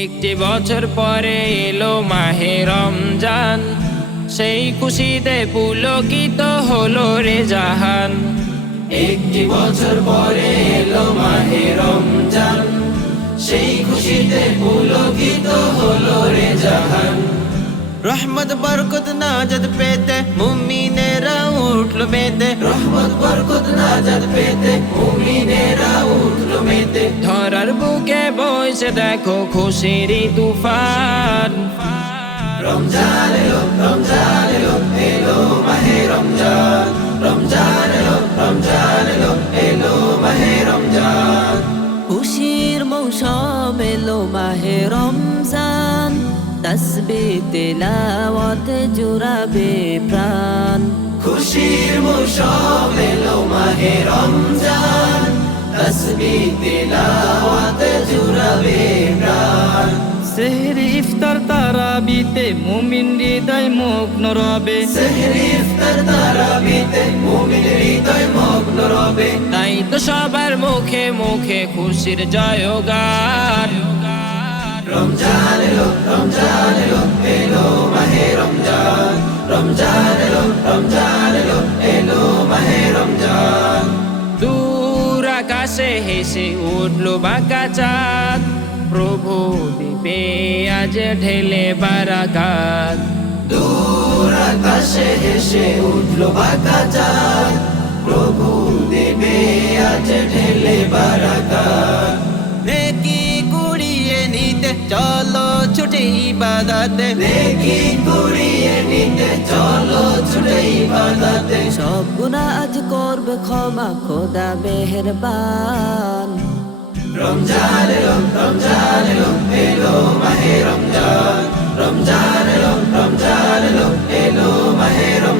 একটি বছর পরে এলো মাহে রমজান, সেই খুশিতে পুলকিত হলো রে জাহান। একটি বছর পরে এলো মাহে রমজান, সেই খুশিতে পুলকিত হলো রে জাহান। রহমত বরকত নাজাত পেতে মুমিনেরা উঠলো মেতে, রহমত বরকত নাজাত পেতে মুমিনেরা উঠলো মেতে। ধরার বুকে বইছে দেখো খুশিরই তুফান। রমজান এলো, রমজান এলো, এলো মাহে রমজান। রমজান এলো, রমজান এলো, এলো মাহে রমজান। খুশির মৌসুম এলো মাহে রমজান, তাসবিহ তিলাওয়াত জুড়াবে প্রাণ। খুশির মৌসুম এলো মাহে রমজান, তাসবিহ তিলাওয়াত জুড়াবে প্রাণ। সেহরি ইফতার তারাবিতে মুমিন হৃদয় মগ্ন রবে, সেহরি ইফতার তারাবিতে মুমিন হৃদয় মগ্ন রবে। তাই তো সবার মুখে মুখে খুশির জয়গান। রমজান এলো, রমজান এলো, এলো মাহে রমজান। রমজান এলো, রমজান এলো, এলো মাহে রমজান। দূর আকাশে হেসে উঠলো বাঁকা চাঁদ, প্রভু দিবে আজ ঢেলে বারাকাত। দূর আকাশে হেসে উঠলো বাঁকা চাঁদ, প্রভু দেবে আজ ঢেলে বারাকাত। নেকি কুড়িয়ে নিতে চলো ছুটে ইবাদতে, নেকি কুড়িয়ে নিতে চলো ছুটে ইবাদতে। সব গুনাহ আজ করবে ক্ষমা খোদা মেহেরবান। রমজান এলো, রমজান এলো, এলো মাহে রমজান। রমজান এলো, রমজান এলো, এলো মাহে রমজান।